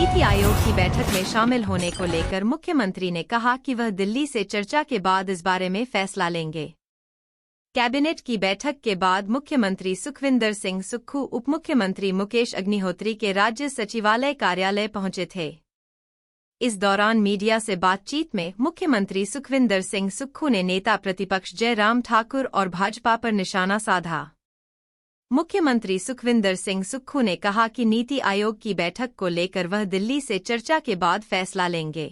नीति आयोग की बैठक में शामिल होने को लेकर मुख्यमंत्री ने कहा कि वह दिल्ली से चर्चा के बाद इस बारे में फैसला लेंगे। कैबिनेट की बैठक के बाद मुख्यमंत्री सुखविंदर सिंह सुक्खू उप मुख्यमंत्री मुकेश अग्निहोत्री के राज्य सचिवालय कार्यालय पहुंचे थे। इस दौरान मीडिया से बातचीत में मुख्यमंत्री सुखविंदर सिंह सुक्खू ने नेता प्रतिपक्ष जयराम ठाकुर और भाजपा पर निशाना साधा। मुख्यमंत्री सुखविंदर सिंह सुक्खू ने कहा कि नीति आयोग की बैठक को लेकर वह दिल्ली से चर्चा के बाद फैसला लेंगे।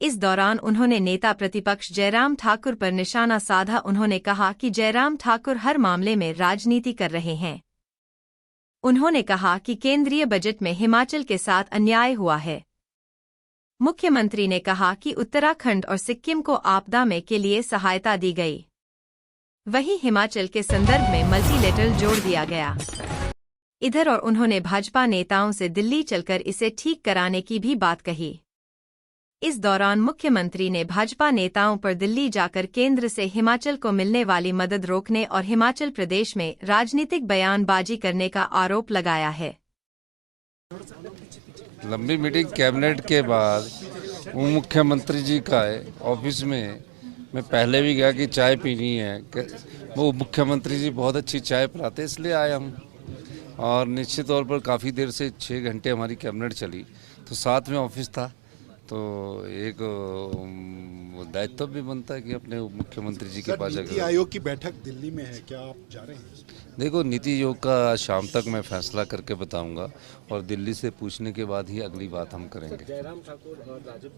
इस दौरान उन्होंने नेता प्रतिपक्ष जयराम ठाकुर पर निशाना साधा। उन्होंने कहा कि जयराम ठाकुर हर मामले में राजनीति कर रहे हैं। उन्होंने कहा कि केंद्रीय बजट में हिमाचल के साथ अन्याय हुआ है। मुख्यमंत्री ने कहा कि उत्तराखंड और सिक्किम को आपदा में के लिए सहायता दी गई, वहीं हिमाचल के संदर्भ में मल्टीलेटरल जोड़ दिया गया। इधर और उन्होंने भाजपा नेताओं से दिल्ली चलकर इसे ठीक कराने की भी बात कही। इस दौरान मुख्यमंत्री ने भाजपा नेताओं पर दिल्ली जाकर केंद्र से हिमाचल को मिलने वाली मदद रोकने और हिमाचल प्रदेश में राजनीतिक बयानबाजी करने का आरोप लगाया है। लंबी मीटिंग कैबिनेट के बाद मुख्यमंत्री जी का ऑफिस में मैं पहले भी गया कि चाय पीनी है। वो मुख्यमंत्री जी बहुत अच्छी चाय पिलाते इसलिए आया हूँ। और निश्चित तौर पर काफ़ी देर से 6 घंटे हमारी कैबिनेट चली, तो साथ में ऑफिस था, तो एक दायित्व भी बनता है कि अपने मुख्यमंत्री जी के पास जाकर। नीति आयोग की बैठक दिल्ली में है, क्या आप जा रहे हैं? देखो, नीति आयोग का शाम तक मैं फैसला करके बताऊंगा और दिल्ली से पूछने के बाद ही अगली बात हम करेंगे। जयराम ठाकुर और राजीव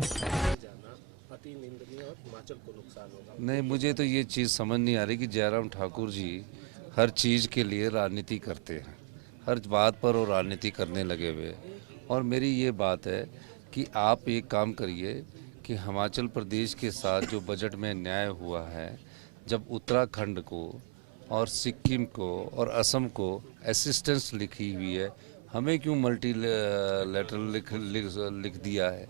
जाना अति निंदनीय और हिमाचल को नुकसान होगा। नहीं, मुझे तो ये चीज़ समझ नहीं आ रही कि जयराम ठाकुर जी हर चीज़ के लिए राजनीति करते हैं, हर बात पर वो राजनीति करने लगे हुए। और मेरी ये बात है कि आप एक काम करिए कि हिमाचल प्रदेश के साथ जो बजट में न्याय हुआ है, जब उत्तराखंड को और सिक्किम को और असम को असिस्टेंस लिखी हुई है, हमें क्यों मल्टीलेटरल लिख दिया है,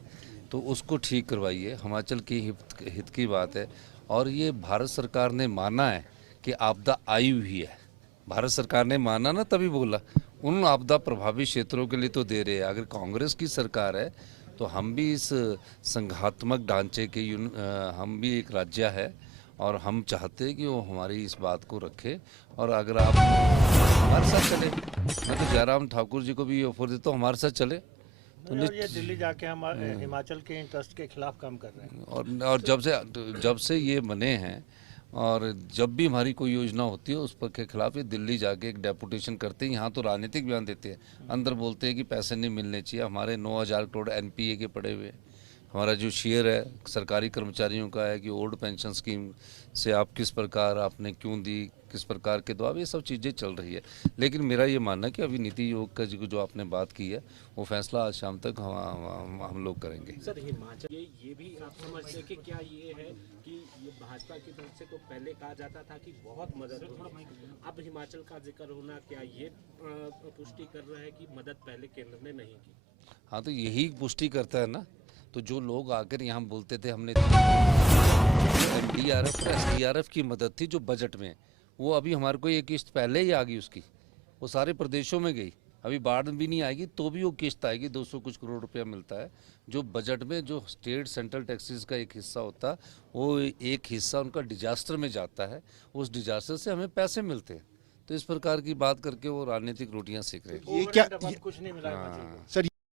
तो उसको ठीक करवाइए। हिमाचल की हित की बात है। और ये भारत सरकार ने माना है कि आपदा आई हुई है, भारत सरकार ने माना ना, तभी बोला। उन आपदा प्रभावित क्षेत्रों के लिए तो दे रहे हैं। अगर कांग्रेस की सरकार है तो हम भी इस संघात्मक ढांचे के हम भी एक राज्य है और हम चाहते हैं कि वो हमारी इस बात को रखे। और अगर आप हमारे साथ चले, मैं तो जयराम ठाकुर जी को भी ऑफर देता हूँ, हमारे साथ चले। तो ये दिल्ली जाके हम हिमाचल के इंटरेस्ट के खिलाफ काम कर रहे हैं। और जब से ये बने हैं और जब भी हमारी कोई योजना होती है उस पर के खिलाफ ये दिल्ली जाके एक डेपुटेशन करते हैं। यहाँ तो राजनीतिक बयान देते हैं, अंदर बोलते हैं कि पैसे नहीं मिलने चाहिए। हमारे 9,000 करोड़ एनपीए के पड़े हुए, हमारा जो शेयर है सरकारी कर्मचारियों का है कि ओल्ड पेंशन स्कीम से आप किस प्रकार आपने क्यों दी, किस प्रकार के द्वारा, ये सब चीज़ें चल रही है। लेकिन मेरा ये मानना है कि अभी नीति आयोग का जो आपने बात की है वो फैसला आज शाम तक हम लोग करेंगे। सर, हिमाचल ये भी आप समझते हैं कि क्या ये है कि ये भाजपा की तरफ से तो पहले कहा जाता था कि बहुत मदद होगी, अब हिमाचल का जिक्र होना क्या ये पुष्टि कर रहा है कि मदद पहले केंद्र ने नहीं की? हाँ, तो यही पुष्टि करता है ना। तो जो लोग आकर यहाँ बोलते थे हमने एनडीआरएफ और एसडीआरएफ की मदद थी जो बजट में, वो अभी हमारे को एक किस्त पहले ही आ गई उसकी, वो सारे प्रदेशों में गई। अभी बाढ़ भी नहीं आएगी तो भी वो किस्त आएगी, 200 कुछ करोड़ रुपया मिलता है जो बजट में, जो स्टेट सेंट्रल टैक्सेस का एक हिस्सा होता है, वो एक हिस्सा उनका डिजास्टर में जाता है, उस डिजास्टर से हमें पैसे मिलते हैं। तो इस प्रकार की बात करके वो राजनीतिक रोटियां सेक रहे हैं। ये क्या कुछ नहीं मिला? सर